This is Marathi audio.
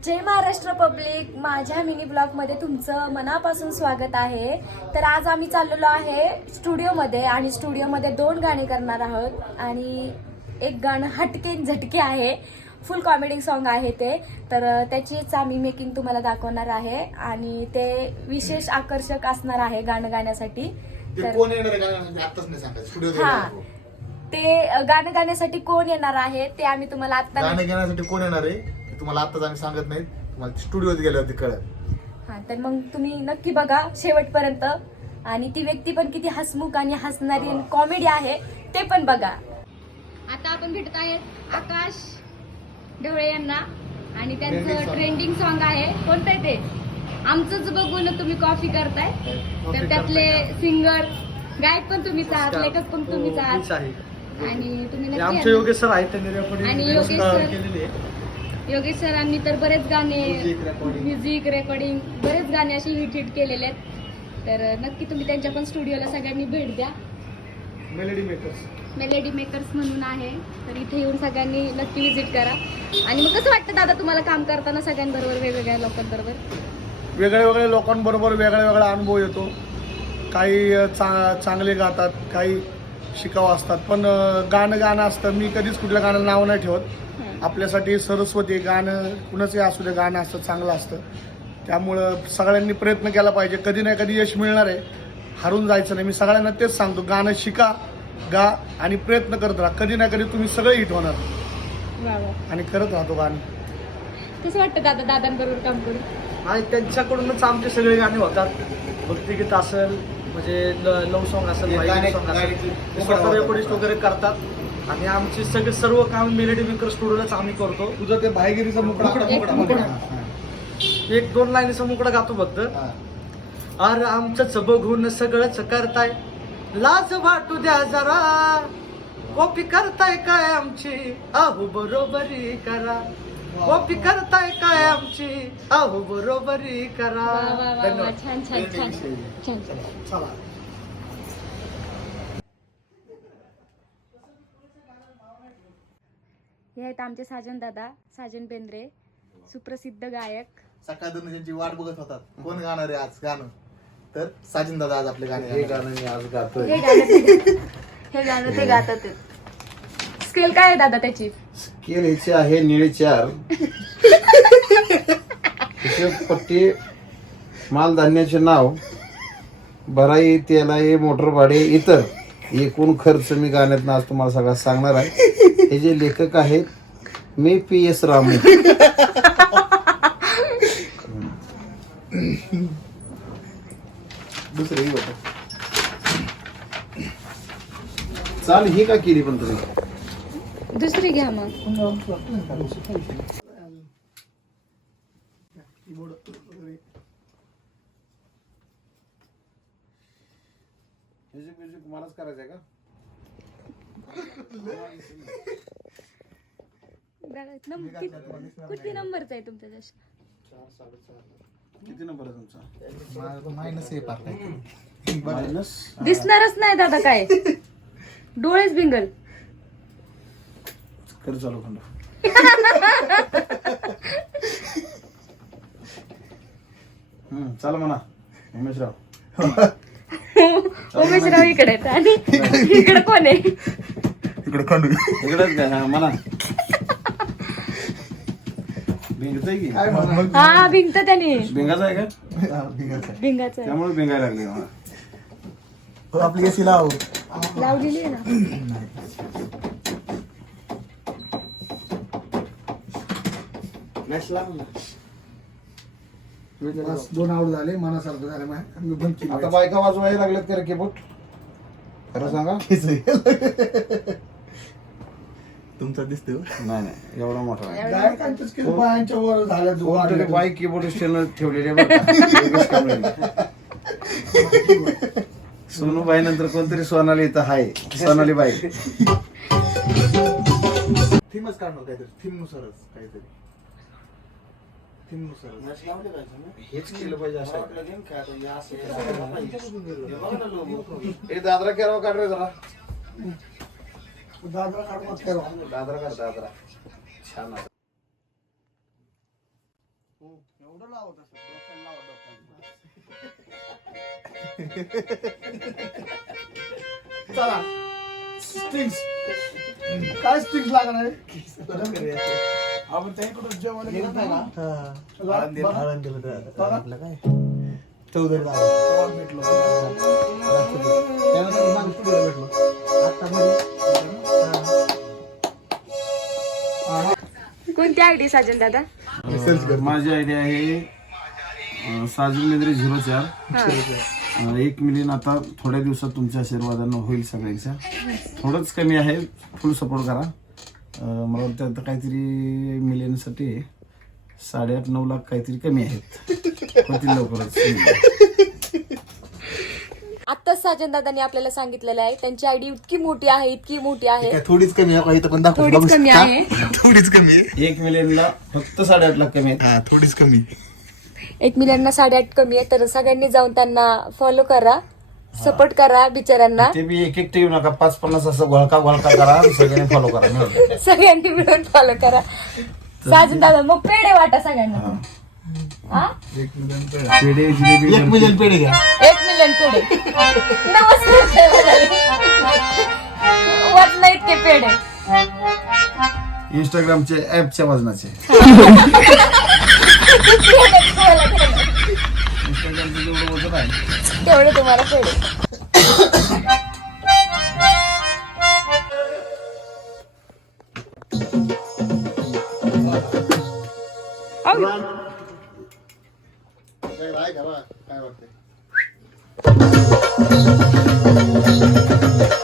जय महाराष्ट्र पब्लिक, माझ्या मिनी ब्लॉगमध्ये तुमचं मनापासून स्वागत आहे. तर आज आम्ही चाललेलो आहे स्टुडिओमध्ये आणि स्टुडिओमध्ये 2 गाणी करणार आहोत आणि एक गाणं हटके झटके आहे, फुल कॉमेडी सॉन्ग आहे ते. तर त्याचीच आम्ही मेकिंग तुम्हाला दाखवणार आहे आणि ते विशेष आकर्षक असणार आहे गाणं गाण्यासाठी. तर कोण येणार आहे गाण्यासाठी आत्ताच नाही सांगायचं, स्टुडिओ हा, ते गाणं गाण्यासाठी कोण येणार आहे ते आम्ही तुम्हाला आता गाणं घेण्यासाठी कोण येणार आहे तुम्हाला आत्ताच आम्ही सांगत नाही, तुम्हाला स्टुडिओत गेल्यावरती कळत. हा, तर मग तुम्ही नक्की बघा शेवटपर्यंत. आणि ती व्यक्ती पण किती हसमुख आणि हसणारी आणि कॉमेडी आहे ते पण बघा. आता आपण भेटत आहेत आकाश ढवळे यांना आणि त्यांचं ट्रेंडिंग सॉन्ग आहे. कोणतं आहे ते? आमचंच बघून तुम्ही कॉफी करताय. तर त्यातले सिंगर गायक पण तुम्हीच आहात, लेखक पण तुम्हीच आहात आणि तुम्ही नक्की आमचे योगेश सर आहेत त्यांनी रेकॉर्डिंग आणि योगेश सर- केलेली आहे. योगेश सरांनी तर बरेच गाणे, recording. म्युझिक रेकॉर्डिंग, बरेच गाणे असे हिट केलेले आहेत. तर नक्की तुम्ही त्यांच्या पण स्टुडिओला सगळ्यांनी भेट द्या. Melody makers. मेलेडी मेकर्स म्हणून आहे, तर इथे येऊन सगळ्यांनी नक्की विजिट करा. आणि मग कसं वाटतं दादा तुम्हाला काम करताना सगळ्यांबरोबर, वेगवेगळ्या लोकांबरोबर? वेगळ्या वेगळ्या लोकांबरोबर वेगळा वेगळा अनुभव येतो. काही चांगले गातात, काही शिकाऊ असतात, पण गाणं असतं. मी कधीच कुठल्या गाण्याला नाव नाही ठेवत. आपल्यासाठी सरस्वती गाणं कुणाचंही असू दे, गाणं असतं चांगलं असतं. त्यामुळं सगळ्यांनी प्रयत्न केला पाहिजे. कधी ना कधी यश मिळणार आहे, हारून जायचं नाही. मी सगळ्यांना तेच सांगतो, गाणं शिका, गा आणि प्रयत्न करत राहा. कधी ना कधी तुम्ही सगळे हिट होणार आणि करत राहतो गाणं. कसं वाटतं दादा दादांबरोबर काम करून? आणि त्यांच्याकडूनच आमचे सगळे गाणे होतात. भक्तिगीत असेल, म्हणजे लव्ह सॉन्ग असेल, सॉन्ग असेल, रेकॉर्डिस्ट वगैरे करतात. आणि आमची सगळे सर्व काम मेलोडी मेकर स्टुडिओलाच आम्ही करतो. तुझं ते भाईगिरीचा मुकडा 1-2 लाईनीचा मुकडा गातो फक्त. अरे आमचंच बघून सगळंच करताय, लाज वाटू द्या जरा. कॉपी करताय काय आमची, अहो बरोबरी करा. कॉपी करताय काय आमची, अहो बरोबरी करा. वा, वा, वा, धन्यवाद. छान छान छान छान छान. चला. हे आहेत आमचे साजन दादा, साजन बेंद्रे, सुप्रसिद्ध गायक. सकाळून त्यांची वाट बघत होतात कोण गाणार आहे आज गाणं. तर साजिन दादा आज आपले गाणे हे गाणं मी आज गातोय. हे गाणं ते गातात. स्केल काय आहे दादा त्याची? स्केल ह्याचे आहे निळे 4. पट्टी मालधान्याचे नाव, भराई, तेलाई, मोटर भाडे, इतर एकूण खर्च मी गाण्यात आज तुम्हाला सगळा सांगणार आहे. हे जे लेखक आहेत मी PS रामू. दुसरे होत चाल ही का केली पण तुम्ही? दुसरी घ्या मग. म्युझिक मलाच करायचंय का? किती नंबरचा आहे तुमचा? 4-4.5. किती नंबर आहे तुमचा? मायनस आहे पार मायनस. दिसणारच नाही दादा काय, डोळेच भिंगल. कर चालू खंड. चाल म्हणा उमेशराव. उमेशराव इकडे आहेत आणि इकडे कोण आहे? इकडे खंडू इकडेच काय? हा म्हणा. भिंगतय की? हा, भिंगत त्याने. भिंगाचा आहे का? भिंगाचं त्यामुळे भिंगायला लागले मला. आपली एसी लाव लावलेली आहे ना. फ्लॅश लाव ना. 2 आवड झाले मनासारखं झालं. मी बंद केली. आता बायका वाजवायला लागल्यात का रे कीबोर्ड? खरं सांगा. तुमचा दिसतोय नाही नाही एवढा मोठा आहे. गायकांचंच केलं, पायांच्या वर झालं. कोणतरी बाईक कीबोर्ड ठेवलेली आहे बरं का? सोनूबाई नंतर कोणतरी सोनाली इथं आहे. सोनाली बाई. थीमच काढणार काहीतरी, थीम नुसारच काहीतरी, थीम नुसार हेच केलं पाहिजे असं. हे दादरा केरावा काढ रे जरा. दादरा काढ मत करा. दादरा काढ दादरा. छान. एवढं लावत असं डोक्याला लावा डोक्याला. चला स्ट्रिंग्स काय स्ट्रिंग्स लागणार आहे आपण त्याकडून जेवण घेत नाही ना आपलं काय चौधरी भेटलो भेटलो कोणती आयडी साजन दादा? माझी आयडिया आहे साजन मेंद्रे 04. 1 मिलियन आता थोड्या दिवसात तुमच्या आशीर्वादानं होईल सगळ्यांच्या. थोडंच कमी आहे, फुल सपोर्ट करा. मला वाटतं आता काहीतरी मिलियनसाठी 8.5-9 लाख काहीतरी कमी आहेत. होतील लवकरच. आत्ताच साजन दादांनी आपल्याला सांगितलेलं आहे त्यांची आयडी इतकी मोठी आहे, इतकी मोठी आहे, थोडीच कमी आहे इथं पण दाखव. थोडीच कमी आहे. थोडीच कमी आहे. 1 मिलियनला फक्त 8.5 लाख कमी आहेत. हा थोडीच कमी. 1 मिलियनला 8.5 कमी आहे. तर सगळ्यांनी जाऊन त्यांना फॉलो करा, सपोर्ट करा बिचाऱ्यांना. ते बी एक ठेवू नका, 5-50 असं घोळका करा, सगळ्यांनी फॉलो करा. मिळून सगळ्यांनी मिळून फॉलो करा. साजन दादा मग पेढे वाटा सगळ्यांना. हा? पेढे जिलेबी 1 मिलियन पेढे घ्या. 1 मिलियन पेढे. नमस्कार वजन इतके पेढे. इंस्टाग्रामचे ऍपच्या वजनाचे. इंस्टाग्रामचं जेवढं वजन आहे तेवढे तुम्हाला पेढे. काय वाटतंय